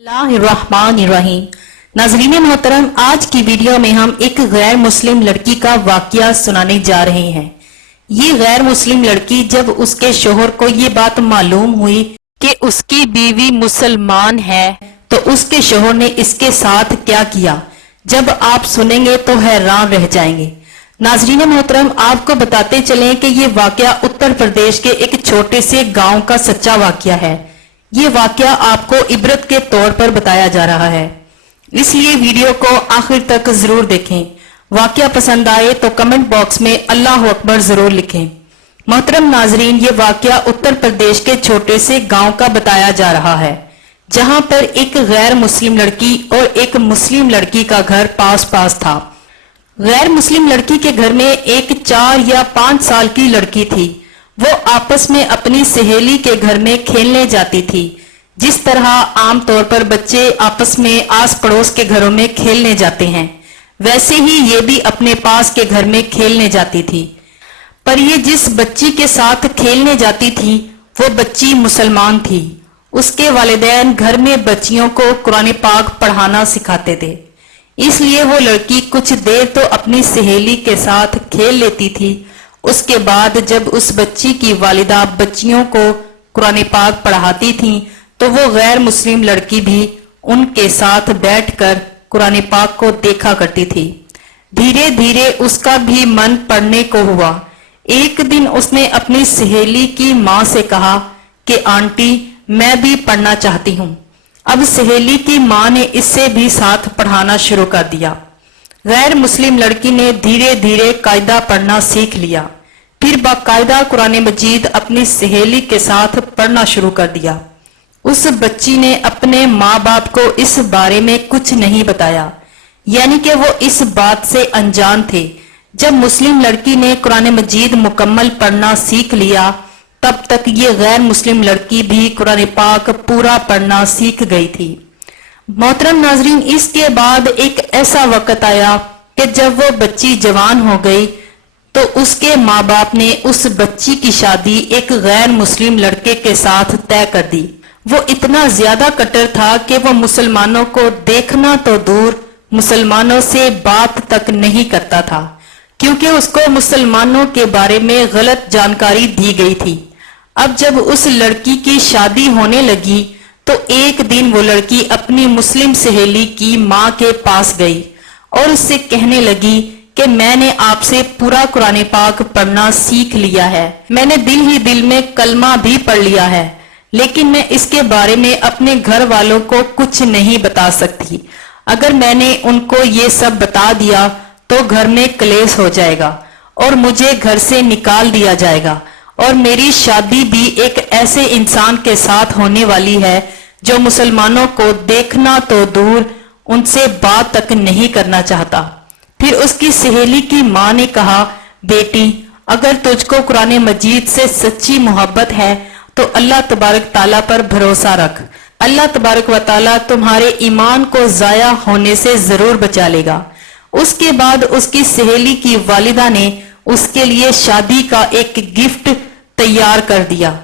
बिस्मिल्लाहिर्रहमानिर्रहीम। नाज़रीन मोहतरम, आज की वीडियो में हम एक गैर मुस्लिम लड़की का वाकया सुनाने जा रहे हैं। ये गैर मुस्लिम लड़की जब उसके शोहर को ये बात मालूम हुई कि उसकी बीवी मुसलमान है तो उसके शोहर ने इसके साथ क्या किया, जब आप सुनेंगे तो हैरान रह जाएंगे। नाज़रीन मोहतरम, आपको बताते चलें कि ये वाकया उत्तर प्रदेश के एक छोटे से गांव का सच्चा वाकया है। ये वाकया आपको इबरत के तौर पर बताया जा रहा है, इसलिए वीडियो को आखिर तक जरूर देखें। वाकया पसंद आए तो कमेंट बॉक्स में अल्लाह अकबर जरूर लिखें। मोहतरम नाजरीन, ये वाकया उत्तर प्रदेश के छोटे से गांव का बताया जा रहा है, जहां पर एक गैर मुस्लिम लड़की और एक मुस्लिम लड़की का घर पास पास था। गैर मुस्लिम लड़की के घर में एक 4 या 5 साल की लड़की थी। वो आपस में अपनी सहेली के घर में खेलने जाती थी, जिस तरह आमतौर पर बच्चे आपस में आस पड़ोस के घरों में खेलने जाते हैं, वैसे ही ये भी अपने पास के घर में खेलने जाती थी। पर ये जिस बच्ची के साथ खेलने जाती थी वो बच्ची मुसलमान थी। उसके वालिदैन घर में बच्चियों को कुरान पाक पढ़ाना सिखाते थे, इसलिए वो लड़की कुछ देर तो अपनी सहेली के साथ खेल लेती थी। उसके बाद जब उस बच्ची की वालिदा बच्चियों को कुरान पाक पढ़ाती थी तो वो गैर मुस्लिम लड़की भी उनके साथ बैठकर कुरान पाक को देखा करती थी। धीरे धीरे उसका भी मन पढ़ने को हुआ। एक दिन उसने अपनी सहेली की माँ से कहा कि आंटी, मैं भी पढ़ना चाहती हूँ। अब सहेली की माँ ने इससे भी साथ पढ़ाना शुरू कर दिया। गैर मुस्लिम लड़की ने धीरे धीरे कायदा पढ़ना सीख लिया, फिर बाकायदा कुरान मजीद अपनी सहेली के साथ पढ़ना शुरू कर दिया। उस बच्ची ने अपने माँ बाप को इस बारे में कुछ नहीं बताया, यानी कि वो इस बात से अनजान थे। जब मुस्लिम लड़की ने कुरान मजीद मुकम्मल पढ़ना सीख लिया, तब तक ये गैर मुस्लिम लड़की भी कुरान पाक पूरा पढ़ना सीख गई थी। मोहतरम नाजरीन, इसके बाद एक ऐसा वक्त आया कि जब वो बच्ची जवान हो गई तो उसके माँ बाप ने उस बच्ची की शादी एक गैर मुस्लिम लड़के के साथ तय कर दी। वो इतना ज्यादा कट्टर था कि वो मुसलमानों को देखना तो दूर, मुसलमानों से बात तक नहीं करता था, क्योंकि उसको मुसलमानों के बारे में गलत जानकारी दी गई थी। अब जब उस लड़की की शादी होने लगी तो एक दिन वो लड़की अपनी मुस्लिम सहेली की माँ के पास गई और उससे कहने लगी कि मैंने आपसे पूरा कुरान पाक पढ़ना सीख लिया है, मैंने दिल ही दिल में कलमा भी पढ़ लिया है, लेकिन मैं इसके बारे में अपने घर वालों को कुछ नहीं बता सकती। अगर मैंने उनको ये सब बता दिया तो घर में क्लेश हो जाएगा और मुझे घर से निकाल दिया जाएगा, और मेरी शादी भी एक ऐसे इंसान के साथ होने वाली है जो मुसलमानों को देखना तो दूर, उनसे बात तक नहीं करना चाहता। फिर उसकी सहेली की माँ ने कहा, बेटी, अगर तुझको कुरान मजीद से सच्ची मोहब्बत है तो अल्लाह तबारक ताला पर भरोसा रख। अल्लाह तबारक व ताला तुम्हारे ईमान को जाया होने से जरूर बचा लेगा। उसके बाद उसकी सहेली की वालिदा ने उसके लिए शादी का एक गिफ्ट तैयार कर दिया।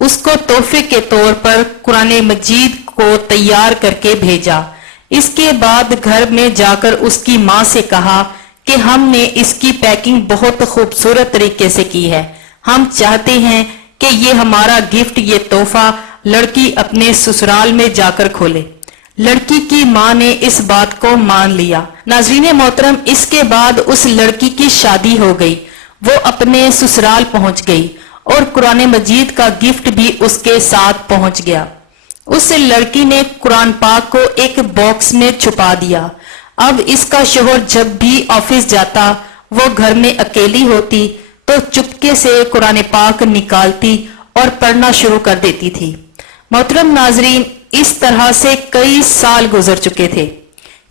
उसको तोहफे के तौर पर कुरान मजीद को तैयार करके भेजा। इसके बाद घर में जाकर उसकी माँ से कहा कि हमने इसकी पैकिंग बहुत खूबसूरत तरीके से की है, हम चाहते हैं कि ये हमारा गिफ्ट, ये तोहफा लड़की अपने ससुराल में जाकर खोले। लड़की की माँ ने इस बात को मान लिया। नाज़रीन मोहतरम, इसके बाद उस लड़की की शादी हो गई। वो अपने ससुराल पहुंच गई और कुरान मजीद का गिफ्ट भी उसके साथ पहुंच गया। उस लड़की ने कुरान पाक को एक बॉक्स में छुपा दिया। अब इसका शोहर जब भी ऑफिस जाता, वो घर में अकेली होती तो चुपके से कुरान पाक निकालती और पढ़ना शुरू कर देती थी। मोहतरम नाजरीन, इस तरह से कई साल गुजर चुके थे,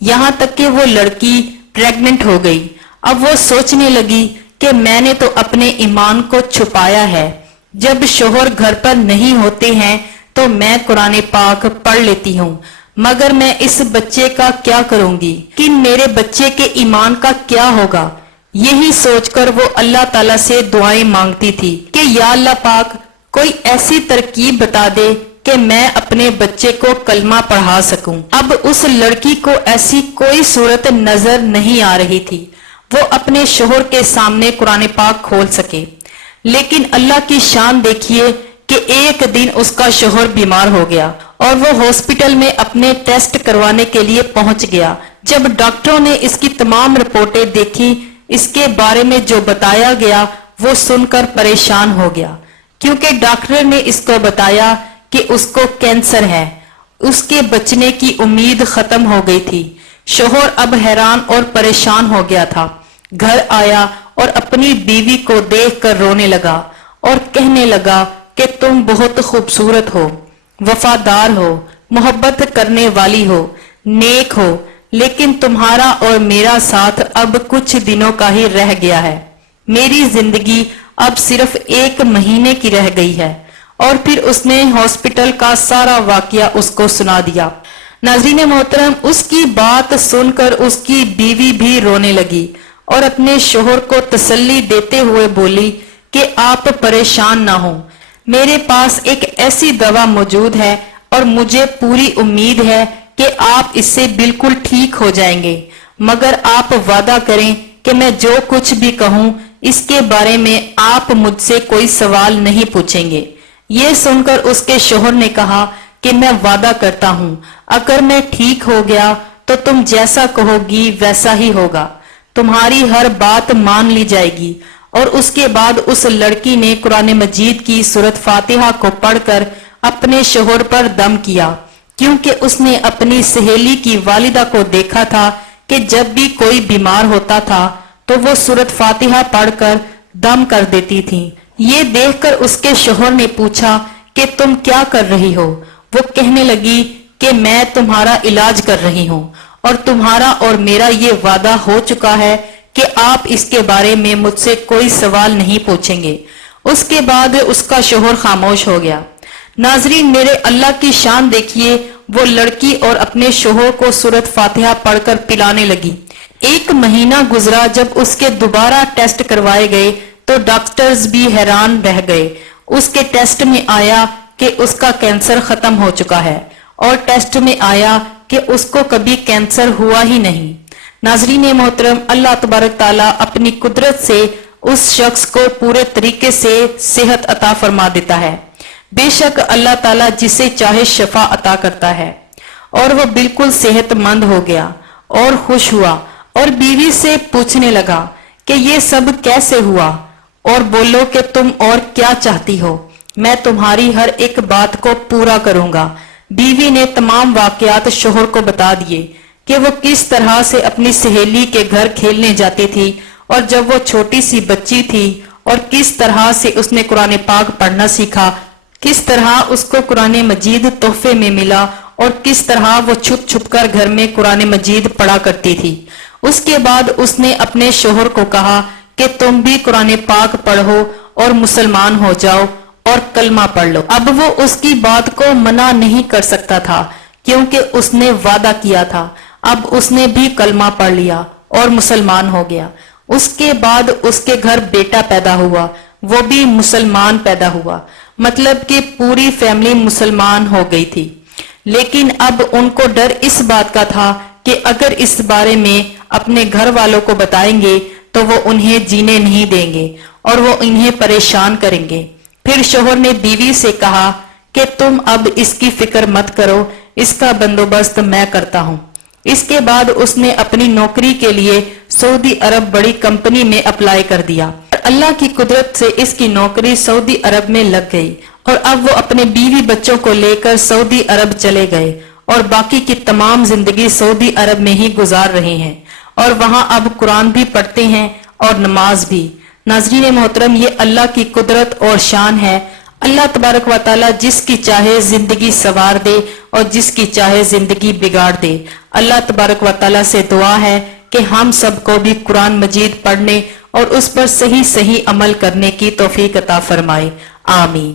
यहाँ तक कि वो लड़की प्रेग्नेंट हो गई। अब वो सोचने लगी कि मैंने तो अपने ईमान को छुपाया है, जब शोहर घर पर नहीं होते हैं तो मैं कुरान पाक पढ़ लेती हूँ, मगर मैं इस बच्चे का क्या करूंगी, कि मेरे बच्चे के ईमान का क्या होगा। यही सोचकर वो अल्लाह ताला से दुआएं मांगती थी कि या अल्लाह पाक, कोई ऐसी तरकीब बता दे کہ میں اپنے بچے کو کلمہ پڑھا سکوں۔ اب اس لڑکی کو ایسی کوئی صورت نظر نہیں آ رہی تھی وہ اپنے شوہر کے سامنے قرآن پاک کھول سکے، لیکن اللہ کی شان دیکھیے کہ ایک دن اس کا شوہر بیمار ہو گیا اور وہ ہاسپٹل میں اپنے ٹیسٹ کروانے کے لیے پہنچ گیا۔ جب ڈاکٹروں نے اس کی تمام رپورٹیں دیکھی، اس کے بارے میں جو بتایا گیا وہ سن کر پریشان ہو گیا، کیونکہ ڈاکٹر نے اس کو بتایا کہ اس کو کینسر ہے۔ اس کے بچنے کی امید ختم ہو گئی تھی۔ شوہر اب حیران اور پریشان ہو گیا تھا۔ گھر آیا اور اپنی بیوی کو دیکھ کر رونے لگا اور کہنے لگا کہ تم بہت خوبصورت ہو، وفادار ہو، محبت کرنے والی ہو، نیک ہو، لیکن تمہارا اور میرا ساتھ اب کچھ دنوں کا ہی رہ گیا ہے۔ میری زندگی اب صرف 1 مہینے کی رہ گئی ہے۔ اور پھر اس نے ہاسپٹل کا سارا واقعہ اس کو سنا دیا۔ ناظرین محترم، اس کی بات سن کر اس کی بیوی بھی رونے لگی اور اپنے شوہر کو تسلی دیتے ہوئے بولی کہ آپ پریشان نہ ہوں، میرے پاس ایک ایسی دوا موجود ہے اور مجھے پوری امید ہے کہ آپ اس سے بالکل ٹھیک ہو جائیں گے، مگر آپ وعدہ کریں کہ میں جو کچھ بھی کہوں اس کے بارے میں آپ مجھ سے کوئی سوال نہیں پوچھیں گے۔ یہ سن کر اس کے شوہر نے کہا کہ میں وعدہ کرتا ہوں اگر میں ٹھیک ہو گیا تو تم جیسا کہو گی ویسا ہی ہوگا، تمہاری ہر بات مان لی جائے گی۔ اور اس کے بعد اس لڑکی نے قرآن مجید کی سورۃ فاتحہ کو پڑھ کر اپنے شوہر پر دم کیا، کیونکہ اس نے اپنی سہیلی کی والدہ کو دیکھا تھا کہ جب بھی کوئی بیمار ہوتا تھا تو وہ سورۃ فاتحہ پڑھ کر دم کر دیتی تھی۔ یہ دیکھ کر اس کے شوہر نے پوچھا کہ تم کیا کر رہی ہو؟ وہ کہنے لگی کہ میں تمہارا علاج کر رہی ہوں اور تمہارا اور میرا یہ وعدہ ہو چکا ہے کہ آپ اس کے بارے میں مجھ سے کوئی سوال نہیں پوچھیں گے۔ اس کے بعد اس کا شوہر خاموش ہو گیا۔ ناظرین، میرے اللہ کی شان دیکھیے، وہ لڑکی اور اپنے شوہر کو سورۃ فاتحہ پڑھ کر پلانے لگی۔ 1 مہینہ گزرا، جب اس کے دوبارہ ٹیسٹ کروائے گئے تو ڈاکٹرز بھی حیران رہ گئے۔ اس کے ٹیسٹ میں آیا کہ اس کا کینسر ختم ہو چکا ہے اور ٹیسٹ میں آیا کہ اس کو کبھی کینسر ہوا ہی نہیں۔ ناظرین محترم، اللہ تبارک تعالیٰ اپنی قدرت سے اس شخص کو پورے طریقے سے صحت عطا فرما دیتا ہے۔ بے شک اللہ تعالیٰ جسے چاہے شفا عطا کرتا ہے، اور وہ بالکل صحت مند ہو گیا اور خوش ہوا اور بیوی سے پوچھنے لگا کہ یہ سب کیسے ہوا، اور بولو کہ تم اور کیا چاہتی ہو، میں تمہاری ہر ایک بات کو پورا کروں گا۔ بیوی نے تمام واقعات شوہر کو بتا دیے کہ وہ کس طرح سے اپنی سہیلی کے گھر کھیلنے جاتی تھی اور جب وہ چھوٹی سی بچی تھی اور کس طرح سے اس نے قرآن پاک پڑھنا سیکھا، کس طرح اس کو قرآن مجید تحفے میں ملا اور کس طرح وہ چھپ چھپ کر گھر میں قرآن مجید پڑھا کرتی تھی۔ اس کے بعد اس نے اپنے شوہر کو کہا کہ تم بھی قرآن پاک پڑھو اور مسلمان ہو جاؤ اور کلمہ پڑھ لو۔ اب وہ اس کی بات کو منع نہیں کر سکتا تھا کیونکہ اس نے وعدہ کیا تھا۔ اب اس نے بھی کلمہ پڑھ لیا اور مسلمان ہو گیا۔ اس کے بعد اس کے گھر بیٹا پیدا ہوا، وہ بھی مسلمان پیدا ہوا، مطلب کہ پوری فیملی مسلمان ہو گئی تھی۔ لیکن اب ان کو ڈر اس بات کا تھا کہ اگر اس بارے میں اپنے گھر والوں کو بتائیں گے تو وہ انہیں جینے نہیں دیں گے اور وہ انہیں پریشان کریں گے۔ پھر شوہر نے بیوی سے کہا کہ تم اب اس کی فکر مت کرو، اس کا بندوبست میں کرتا ہوں۔ اس کے بعد اس نے اپنی نوکری کے لیے سعودی عرب بڑی کمپنی میں اپلائی کر دیا۔ اللہ کی قدرت سے اس کی نوکری سعودی عرب میں لگ گئی اور اب وہ اپنے بیوی بچوں کو لے کر سعودی عرب چلے گئے اور باقی کی تمام زندگی سعودی عرب میں ہی گزار رہے ہیں اور وہاں اب قرآن بھی پڑھتے ہیں اور نماز بھی۔ ناظرین محترم، یہ اللہ کی قدرت اور شان ہے۔ اللہ تبارک و تعالیٰ جس کی چاہے زندگی سوار دے اور جس کی چاہے زندگی بگاڑ دے۔ اللہ تبارک و تعالیٰ سے دعا ہے کہ ہم سب کو بھی قرآن مجید پڑھنے اور اس پر صحیح عمل کرنے کی توفیق عطا فرمائے۔ آمین۔